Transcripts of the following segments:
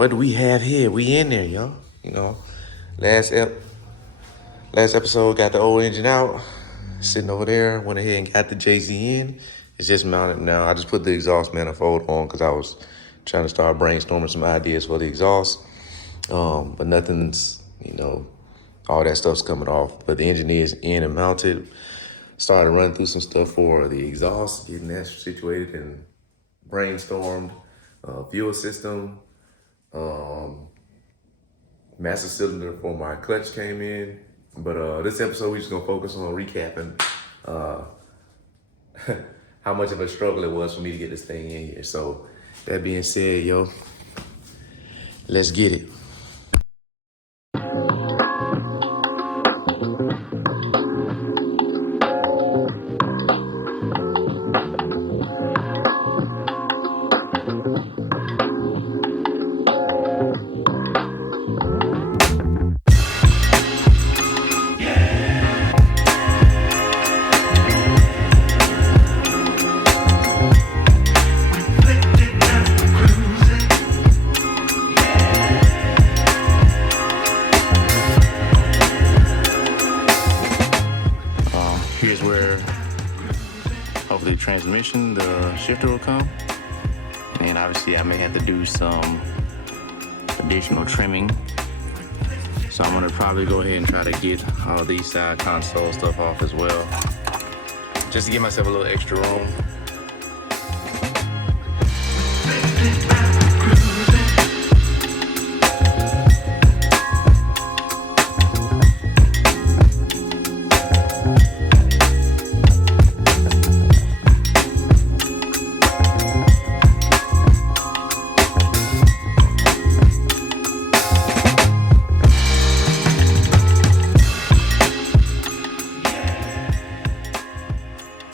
what do we have here? We in there, y'all. You know, last episode got the old engine out, sitting over there. Went ahead and got the JZ in. It's just mounted now. I just put the exhaust manifold on because I was trying to start brainstorming some ideas for the exhaust. But nothing's, all that stuff's coming off. But the engine is in and mounted. Started running through some stuff for the exhaust, getting that situated and brainstormed. Fuel system, master cylinder for my clutch came in. But this episode, we're just gonna focus on recapping how much of a struggle it was for me to get this thing in here. So that being said, let's get it. Here's where hopefully the transmission, the shifter will come. And obviously I may have to do some additional trimming. So I'm gonna probably go ahead and try to get all these side console stuff off as well. Just to give myself a little extra room.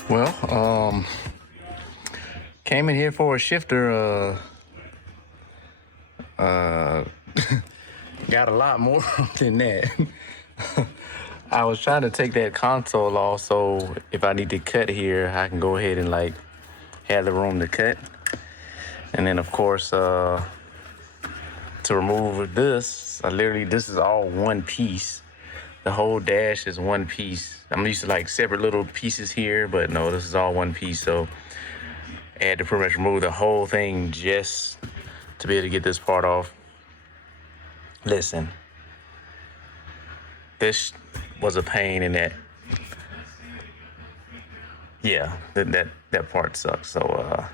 Well, came in here for a shifter, got a lot more than that. I was trying to take that console off, so if I need to cut here, I can go ahead and have the room to cut. And then of course, to remove this, this is all one piece. The whole dash is one piece. I'm used to separate little pieces here, but no, this is all one piece. So I had to pretty much remove the whole thing just to be able to get this part off. Listen, this was a pain in that. Yeah, that part sucks. So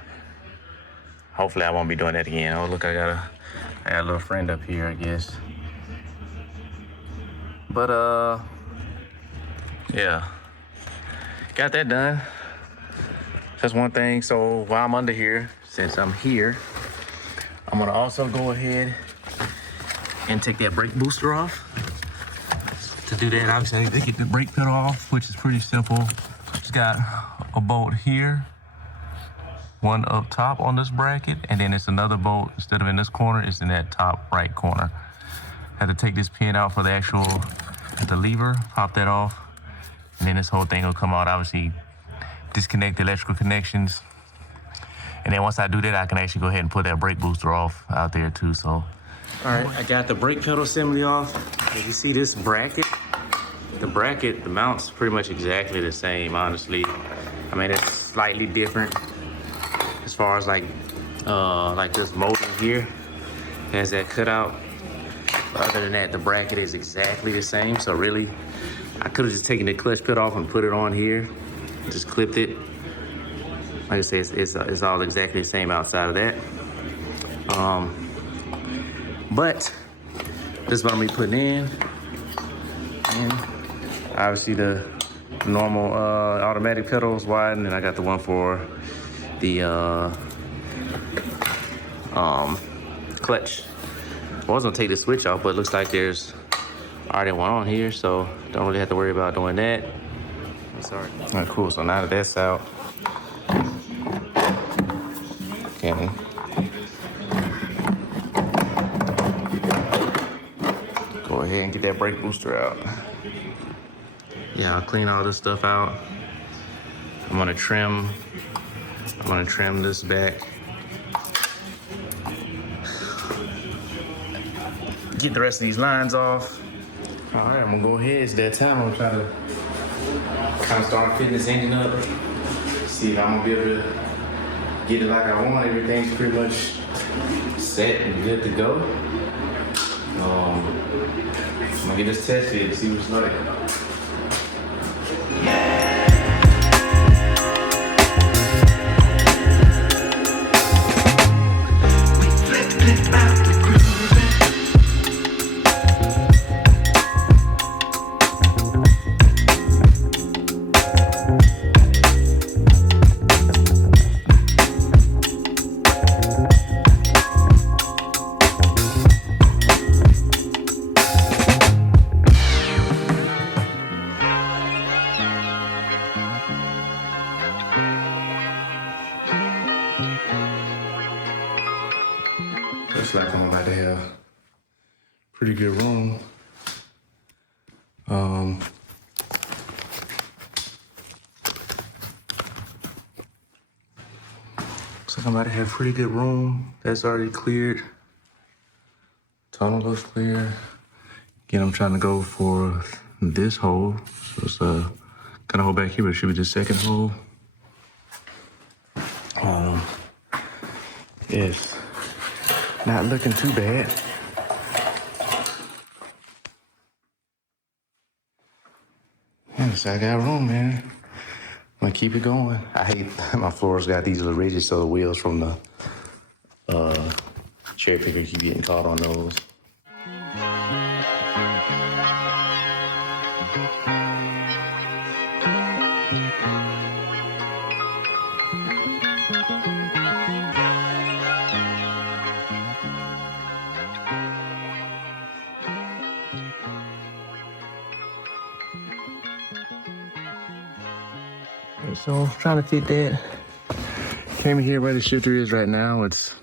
hopefully I won't be doing that again. Oh look, I got a little friend up here, I guess. But yeah, got that done. That's one thing. So while I'm under here, since I'm here, I'm gonna also go ahead and take that brake booster off. To do that, obviously I need to get the brake pedal off, which is pretty simple. Just got a bolt here, one up top on this bracket, and then it's another bolt, instead of in this corner, it's in that top right corner. Had to take this pin out for the lever, pop that off, and then this whole thing will come out. Obviously, disconnect the electrical connections. And then once I do that, I can actually go ahead and put that brake booster off out there too, so. All right, I got the brake pedal assembly off. As you see this bracket, the mount's pretty much exactly the same, honestly. I mean, it's slightly different as far as this molding here has that cutout. Other than that, the bracket is exactly the same. So really, I could have just taken the clutch pit off and put it on here, just clipped it. Like I said, it's all exactly the same outside of that. But this is what I'm gonna be putting in. And obviously the normal automatic pedals wide, and then I got the one for the clutch. I was gonna take the switch off, but it looks like there's already one on here, so don't really have to worry about doing that. I'm sorry. All right, cool. So now that that's out, okay. Go ahead and get that brake booster out. Yeah, I'll clean all this stuff out. I'm gonna trim this back. get the rest of these lines off. All right, I'm gonna go ahead. It's that time. I'm gonna try to kind of start fitting this engine up. See if I'm gonna be able to get it like I want. Everything's pretty much set and good to go. I'm gonna get this tested and see what it's like. Looks like I'm about to have pretty good room. Looks like I'm about to have pretty good room. That's already cleared. Tunnel looks clear. Again, I'm trying to go for this hole. So it's kind of hole back here, but it should be the second hole. It's not looking too bad. Yeah, so I got room, man. I'm gonna keep it going. I hate my floors got these little ridges, so the wheels from the cherry picker keep getting caught on those. So trying to fit that. Came in here where the shifter is right now. It's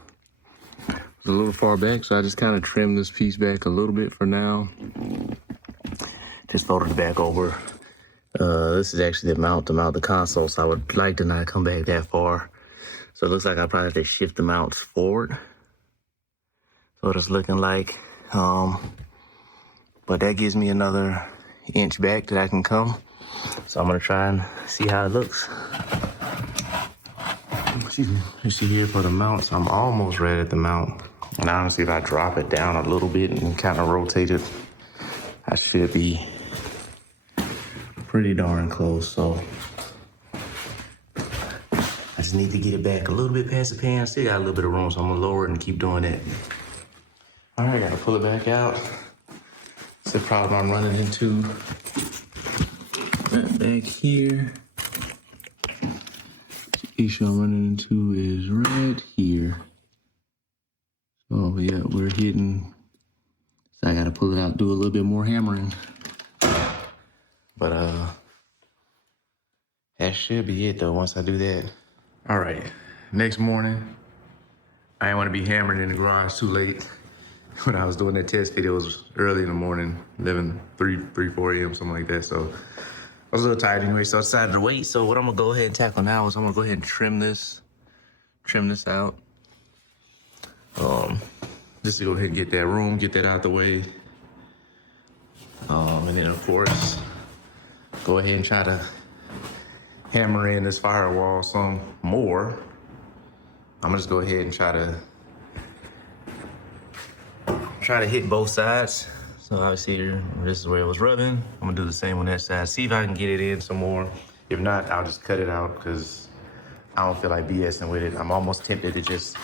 a little far back, so I just kind of trimmed this piece back a little bit for now. Just folded it back over. This is actually the mount to mount the console, so I would like to not come back that far. So it looks like I probably have to shift the mounts forward. So what it's looking like. But that gives me another inch back that I can come. So I'm gonna try and see how it looks. Excuse me. You see here for the mounts, I'm almost ready at the mount. And honestly, if I drop it down a little bit and kind of rotate it, I should be pretty darn close. So I just need to get it back a little bit past the pan. Still got a little bit of room, so I'm gonna lower it and keep doing that. All right, gotta pull it back out. It's the problem I'm running into. That back here. The issue I'm running into is right here. So yeah, we're hitting. So I gotta pull it out, do a little bit more hammering. But that should be it though once I do that. All right, next morning. I didn't want to be hammering in the garage too late. When I was doing that test video, it was early in the morning, 4 a.m., something like that. So I was a little tired anyway, so I decided to wait. So what I'm gonna go ahead and tackle now is I'm gonna go ahead and trim this out. Just to go ahead and get that room, get that out the way. And then of course, go ahead and try to hammer in this firewall some more. I'm gonna just go ahead and try to hit both sides. So obviously this is where it was rubbing. I'm gonna do the same on that side. See if I can get it in some more. If not, I'll just cut it out because I don't feel like BSing with it. I'm almost tempted to just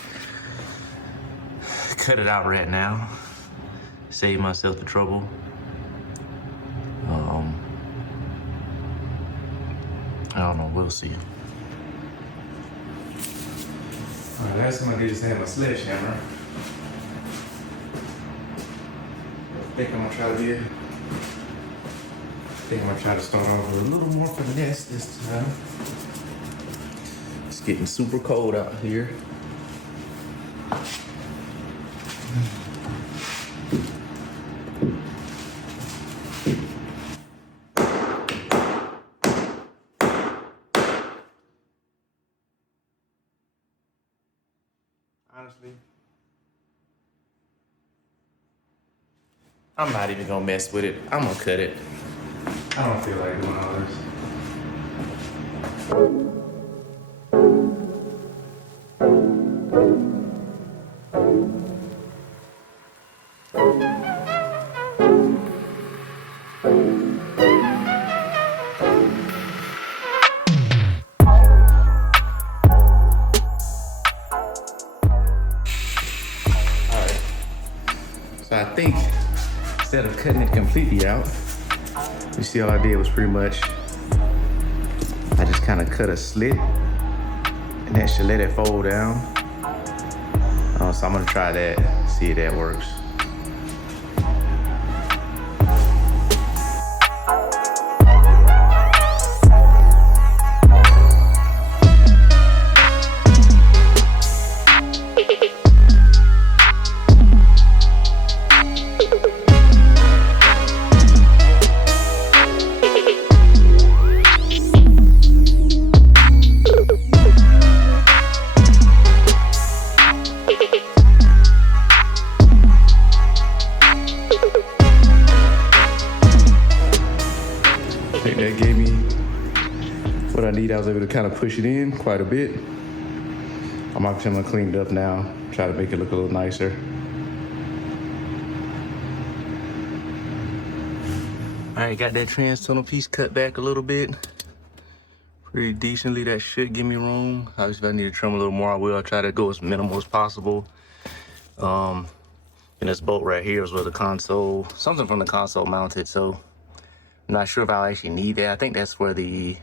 cut it out right now. Save myself the trouble. I don't know, we'll see. All right, last time I did is have my sledgehammer. I think I'm gonna try to start off with a little more finesse this time. It's getting super cold out here. Honestly, I'm not even gonna mess with it. I'm gonna cut it. I don't feel like doing all this. So I think instead of cutting it completely out, you see all I did was pretty much, I just kind of cut a slit and that should let it fold down. So I'm gonna try that, see if that works. I think that gave me what I need. I was able to kind of push it in quite a bit. I'm actually gonna clean it up now, try to make it look a little nicer. All right, got that trans tunnel piece cut back a little bit. Pretty decently, that should give me room. Obviously, if I need to trim a little more, I will. I'll try to go as minimal as possible. And this bolt right here is where the console, something from the console mounted, so I'm not sure if I'll actually need that. I think that's where the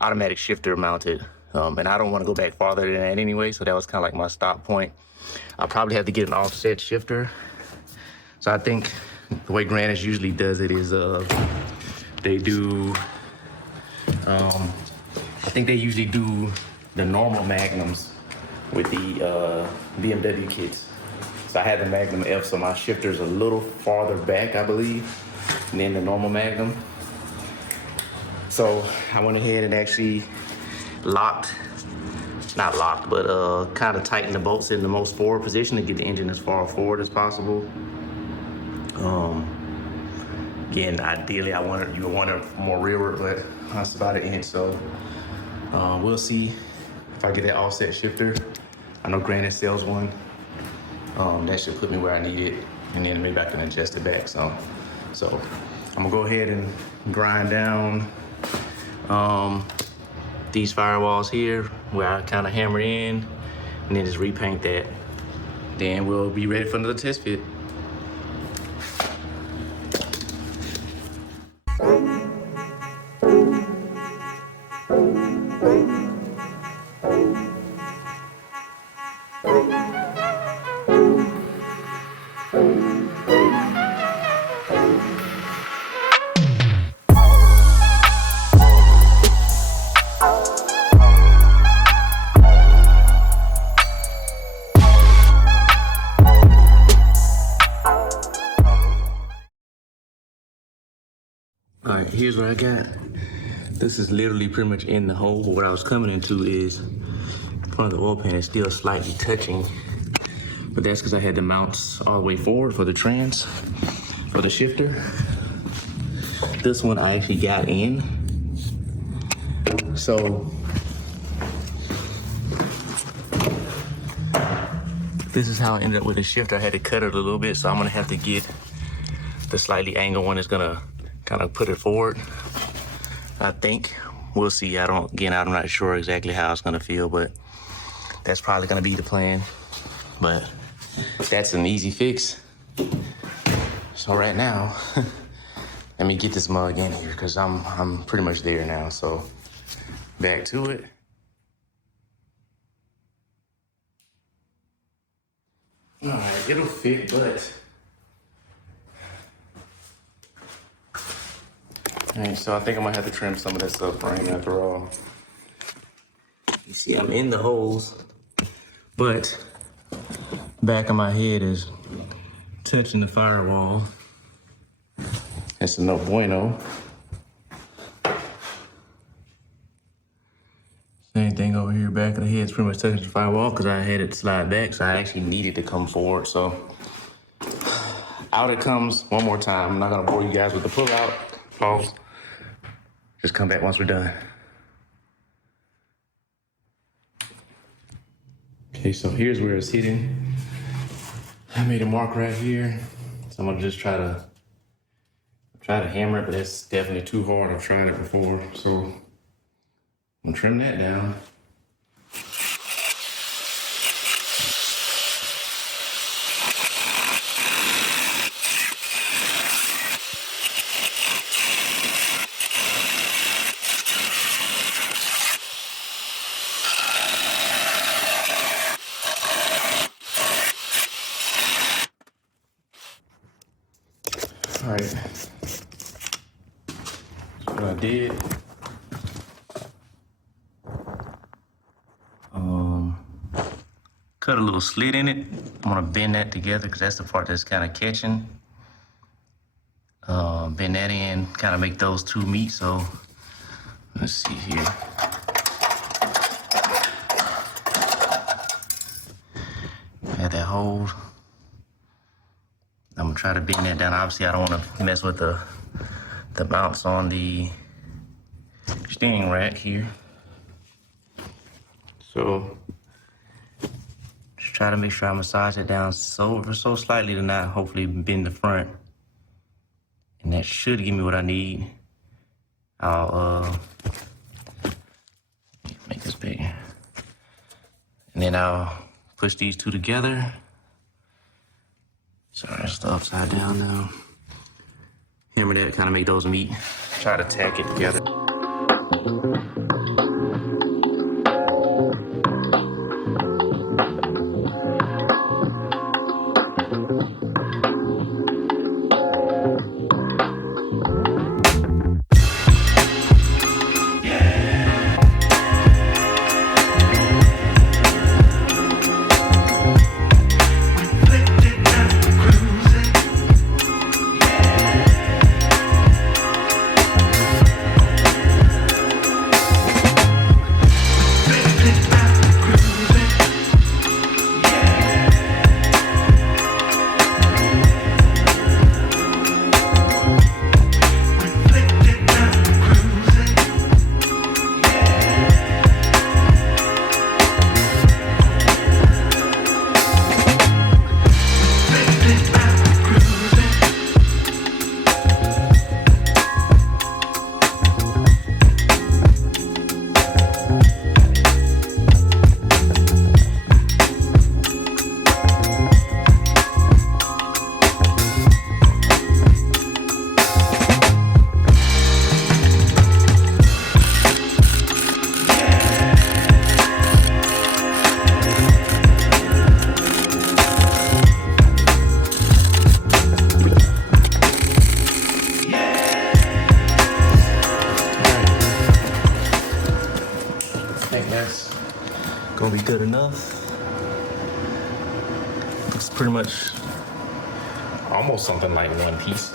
automatic shifter mounted. And I don't want to go back farther than that anyway, so that was kind of like my stop point. I'll probably have to get an offset shifter. So I think the way Granite usually does it is they do, I think they usually do the normal Magnums with the BMW kits. So I had the Magnum F, so my shifter's a little farther back, I believe, than the normal Magnum. So I went ahead and actually not locked, but kind of tightened the bolts in the most forward position to get the engine as far forward as possible. Again, ideally you would want it more rearward, but that's about an inch, so we'll see if I get that offset shifter. I know Granite sells one. That should put me where I need it, and then maybe I can adjust it back some. So I'm gonna go ahead and grind down these firewalls here where I kind of hammer in, and then just repaint that. Then we'll be ready for another test fit. All right, here's what I got. This is literally pretty much in the hole, but what I was coming into is front of the oil pan is still slightly touching, but that's because I had the mounts all the way forward for the trans, for the shifter. This one I actually got in. So this is how I ended up with the shifter. I had to cut it a little bit, so I'm gonna have to get the slightly angled one that's gonna kind of put it forward. I think we'll see. I'm not sure exactly how it's gonna feel, but that's probably gonna be the plan. But that's an easy fix. So right now, let me get this mug in here because I'm pretty much there now. So back to it. All right, it'll fit, but all right, so I think I'm gonna have to trim some of that subframe after all. You see, I'm in the holes, but back of my head is touching the firewall. That's a no bueno. Same thing over here, back of the head's pretty much touching the firewall because I had it slide back, so I actually needed to come forward. So Out it comes one more time. I'm not gonna bore you guys with the pull out. Pause. Just come back once we're done. Okay, so here's where it's hitting. I made a mark right here. So I'm gonna just try to hammer it, but that's definitely too hard. I've tried it before. So I'm gonna trim that down. All right, that's what I did. Cut a little slit in it. I'm gonna bend that together because that's the part that's kind of catching. Bend that in, kind of make those two meet. So let's see here. Had that hold. I'm gonna try to bend that down. Obviously, I don't want to mess with the mounts on the steering rack here. So just try to make sure I massage it down so slightly to not hopefully bend the front. And that should give me what I need. I'll make this bigger. And then I'll push these two together. Sorry, it's upside down now. Hammer that, kind of make those meet. Try to tack it together. Gonna be good enough. Looks pretty much almost something like one piece.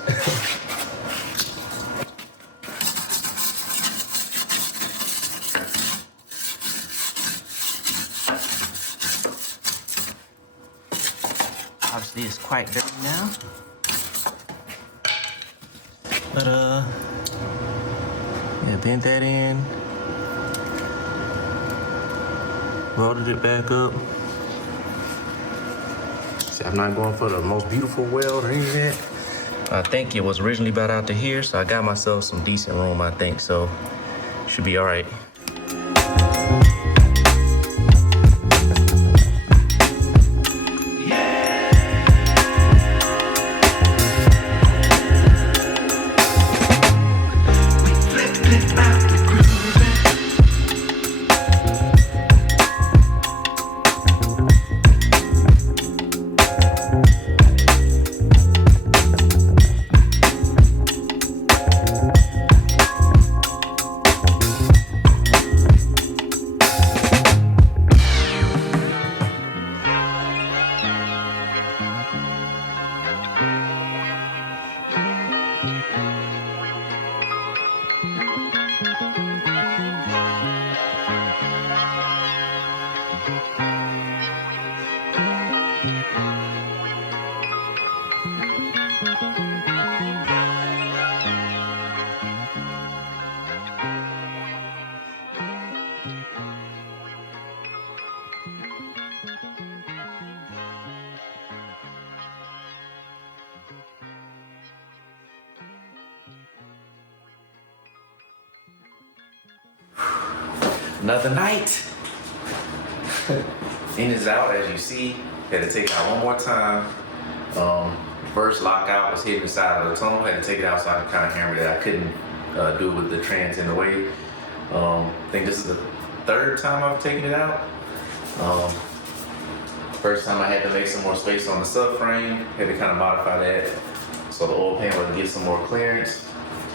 Obviously it's quite dirty now. But yeah, bend that in. Welded it back up. See, I'm not going for the most beautiful weld or any of that. I think it was originally about out to here, so I got myself some decent room, I think, so should be all right. Another night. Engine's out, as you see. Had to take it out one more time. First lockout was hitting the side of the tunnel. Had to take it out so I could kind of hammer it. I couldn't do it with the trans in the way. I think this is the third time I've taken it out. First time I had to make some more space on the subframe. Had to kind of modify that so the oil pan would get some more clearance.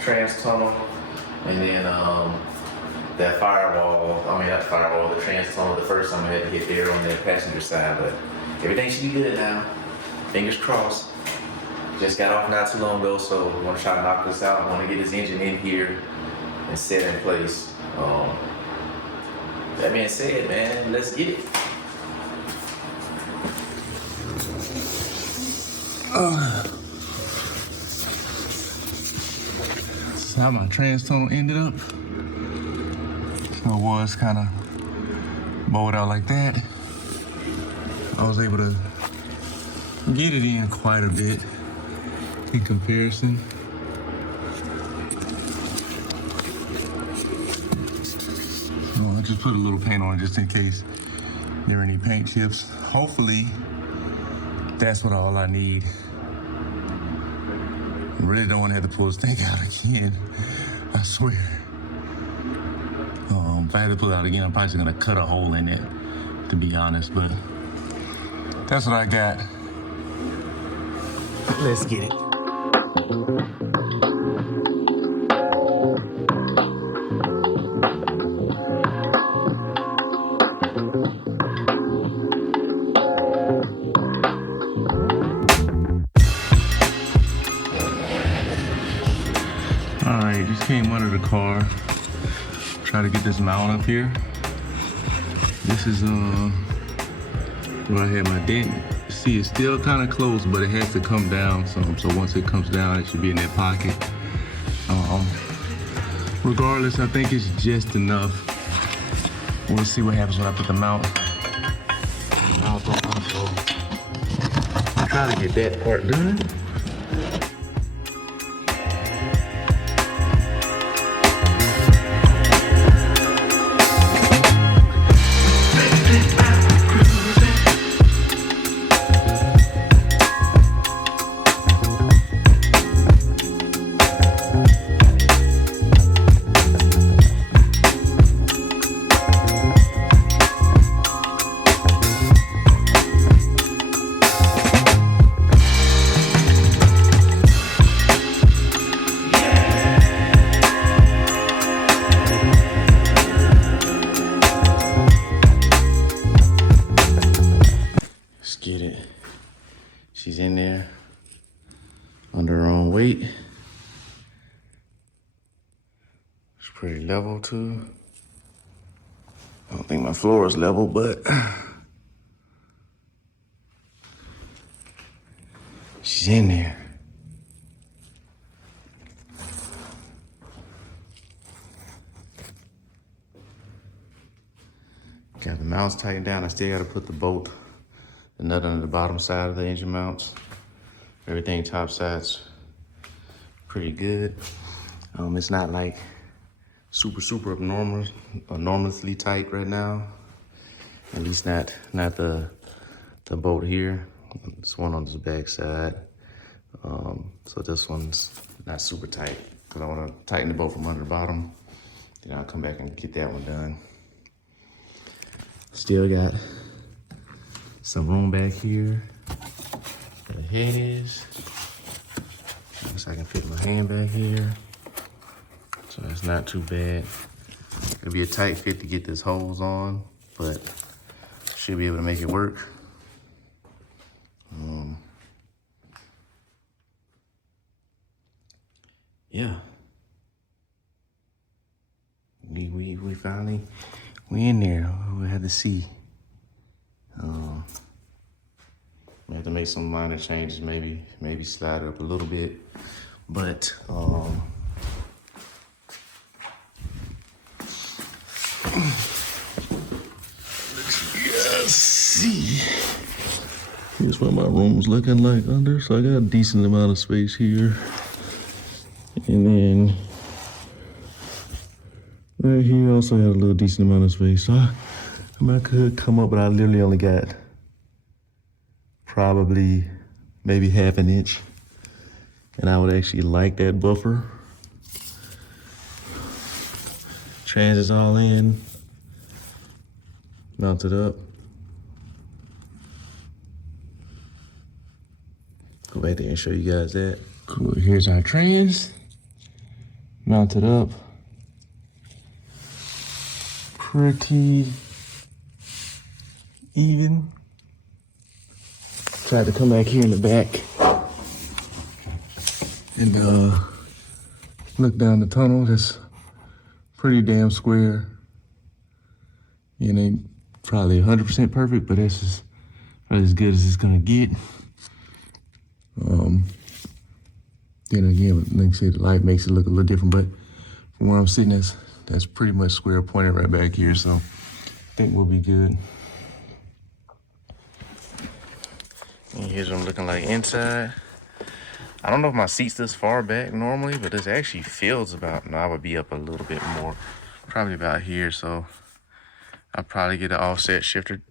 Trans tunnel, and then that firewall. I mean, not firewall, the trans tunnel. The first time I had to hit there on the passenger side, but everything should be good now. Fingers crossed. Just got off not too long ago, so I want to try to knock this out. I want to get this engine in here and set in place. That being said, man, let's get it. This is how my trans tunnel ended up. So it was kind of bowed out like that. I was able to get it in quite a bit in comparison. So I just put a little paint on it just in case there are any paint chips. Hopefully, that's what all I need. I really don't want to have to pull this thing out again. I swear. If I had to pull it out again, I'm probably just gonna cut a hole in it, to be honest, but that's what I got. Let's get it. All right, just came under the car. Try to get this mount up here. This is where I had my dent. See, it's still kind of close, but it has to come down some. So once it comes down, it should be in that pocket. Regardless, I think it's just enough. We'll see what happens when I put the mount on. So I'll try to get that part done. Get it. She's in there under her own weight. It's pretty level too. I don't think my floor is level, but she's in there. Got the mounts tightened down. I still got to put the bolt, the nut on the bottom side of the engine mounts. Everything top side's pretty good. It's not like super enormously tight right now. At least not the bolt here. This one on this back side. So this one's not super tight because I want to tighten the bolt from under the bottom. Then I'll come back and get that one done. Still got some room back here where the head is. So I can fit my hand back here. So that's not too bad. It'll be a tight fit to get this hose on, but should be able to make it work. Yeah. We finally, we in there. We had to see. We have to make some minor changes, maybe slide it up a little bit, but let's see. Here's what my room's looking like under. So I got a decent amount of space here, and then Right here also had a little decent amount of space. So I could come up, but I literally only got probably maybe half an inch. And I would actually like that buffer. Trans is all in. Mounted up. Go back there and show you guys that. Cool, here's our trans. Mounted up. Pretty even. Tried to come back here in the back and look down the tunnel. That's pretty damn square. It ain't probably 100% perfect, but that's just probably as good as it's gonna get. Then again, like I said, the light makes it look a little different, but from where I'm sitting, that's pretty much square pointed right back here, so I think we'll be good. And here's what I'm looking like inside. I don't know if my seat's this far back normally, but this actually feels about, no, I would be up a little bit more, probably about here, so I'll probably get an offset shifter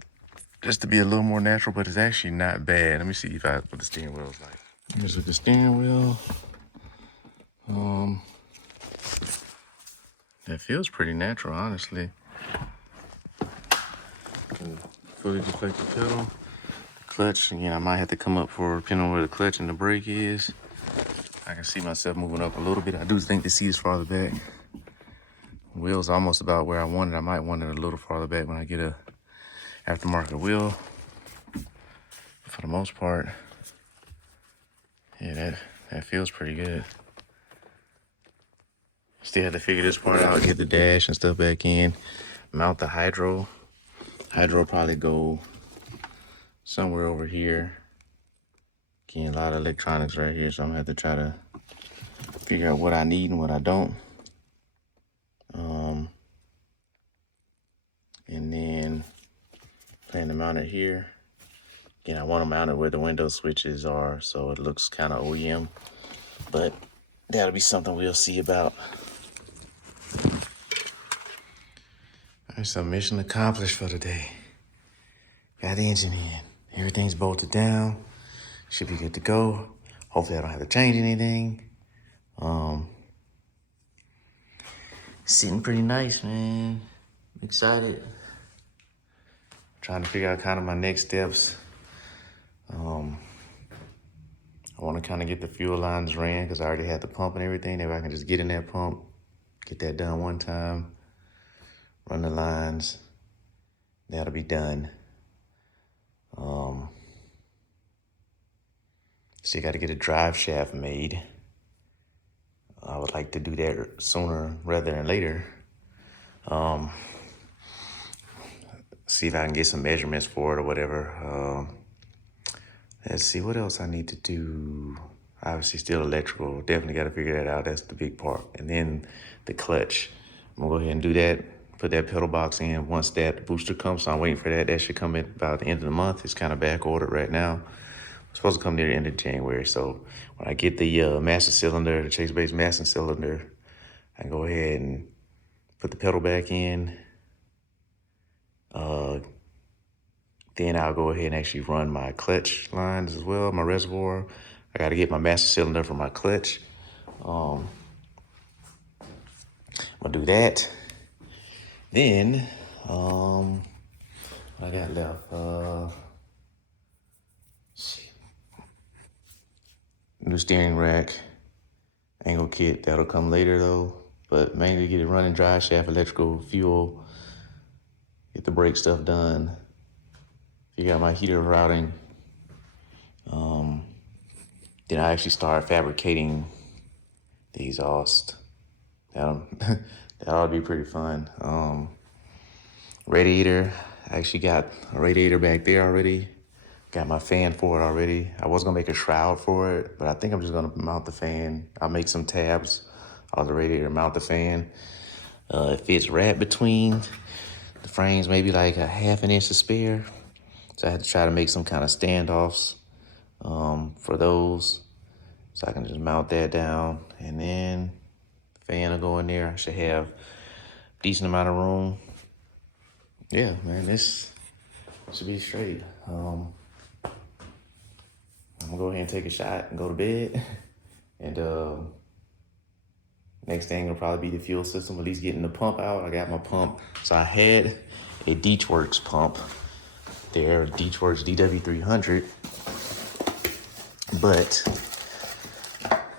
just to be a little more natural, but it's actually not bad. Let me see what the steering wheel is like. Here's what the steering wheel. That feels pretty natural, honestly. Fully deflected pedal. Clutch, again, I might have to come up for, depending on where the clutch and the brake is. I can see myself moving up a little bit. I do think the seat is farther back. Wheel's almost about where I want it. I might want it a little farther back when I get a aftermarket wheel. For the most part, yeah, that feels pretty good. Still have to figure this part out, get the dash and stuff back in, mount the hydro. Hydro probably go somewhere over here. Again, a lot of electronics right here, so I'm gonna have to try to figure out what I need and what I don't. And then plan to mount it here. Again, I want to mount it where the window switches are, so it looks kind of OEM, but that'll be something we'll see about. All right, so mission accomplished for today. Got the engine in. Everything's bolted down. Should be good to go. Hopefully I don't have to change anything. Sitting pretty nice, man. I'm excited. Trying to figure out kind of my next steps. I want to kind of get the fuel lines ran because I already had the pump and everything. Maybe I can just get in that pump, get that done one time, run the lines. That'll be done. Still got to get a drive shaft made. I would like to do that sooner rather than later. See if I can get some measurements for it or whatever. Let's see what else I need to do. Obviously still electrical, definitely got to figure that out. That's the big part. And then the clutch. I'm gonna go ahead and do that, put that pedal box in once that booster comes. So I'm waiting for that. That should come in about the end of the month. It's kind of back ordered right now. It's supposed to come near the end of January. So when I get the master cylinder, the Chase Base master cylinder, I can go ahead and put the pedal back in. Then I'll go ahead and actually run my clutch lines as well, my reservoir. I got to get my master cylinder for my clutch. I'm gonna do that. Then, what I got left? New steering rack, angle kit, that'll come later though. But mainly get it running, drive shaft, electrical, fuel, get the brake stuff done. Figure out my heater routing. Then I actually start fabricating the exhaust. That ought to be pretty fun. Radiator, I actually got a radiator back there already. Got my fan for it already. I was gonna make a shroud for it, but I think I'm just gonna mount the fan. I'll make some tabs on the radiator, mount the fan. It fits right between the frames, maybe like a half an inch to spare. So I had to try to make some kind of standoffs for those. So I can just mount that down, and then the fan will go in there. I should have decent amount of room. Yeah, man, this should be straight. I'm gonna go ahead and take a shot and go to bed. And next thing will probably be the fuel system, at least getting the pump out. I got my pump. So I had a Deechworks pump there, Deechworks DW300, but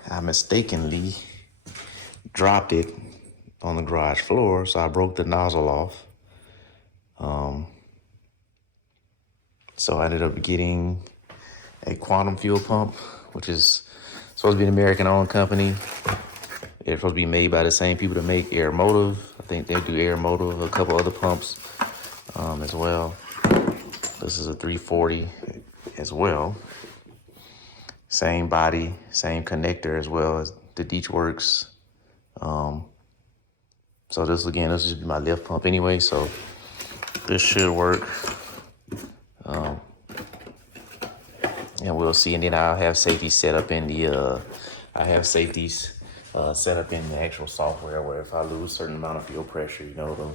I mistakenly dropped it on the garage floor, so I broke the nozzle off. So I ended up getting a Quantum fuel pump, which is supposed to be an American-owned company. They're supposed to be made by the same people that make Air Motive. I think they do Air Motive, a couple other pumps as well. This is a 340 as well. Same body, same connector as well as the Deechworks. So this is my lift pump anyway, so this should work. And we'll see. And then I'll have safety set up in the, set up in the actual software where if I lose a certain amount of fuel pressure, you know, to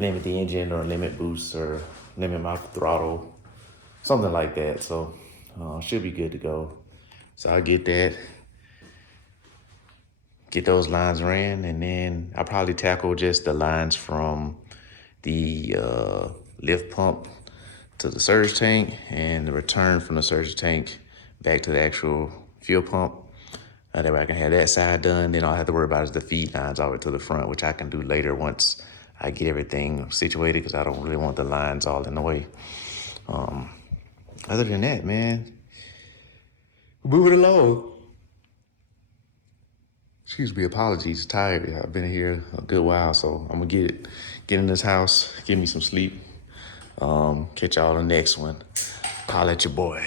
limit the engine or limit boost or limit my throttle, something like that. So should be good to go. So I'll get that, get those lines ran, and then I'll probably tackle just the lines from the lift pump to the surge tank and the return from the surge tank back to the actual fuel pump. That way I can have that side done. Then all I have to worry about is the feed lines over to the front, which I can do later once I get everything situated, because I don't really want the lines all in the way. Other than that, man, moving along. Excuse me, apologies, tired. I've been here a good while, so I'm gonna get in this house, give me some sleep. Catch y'all on the next one. Holla at your boy.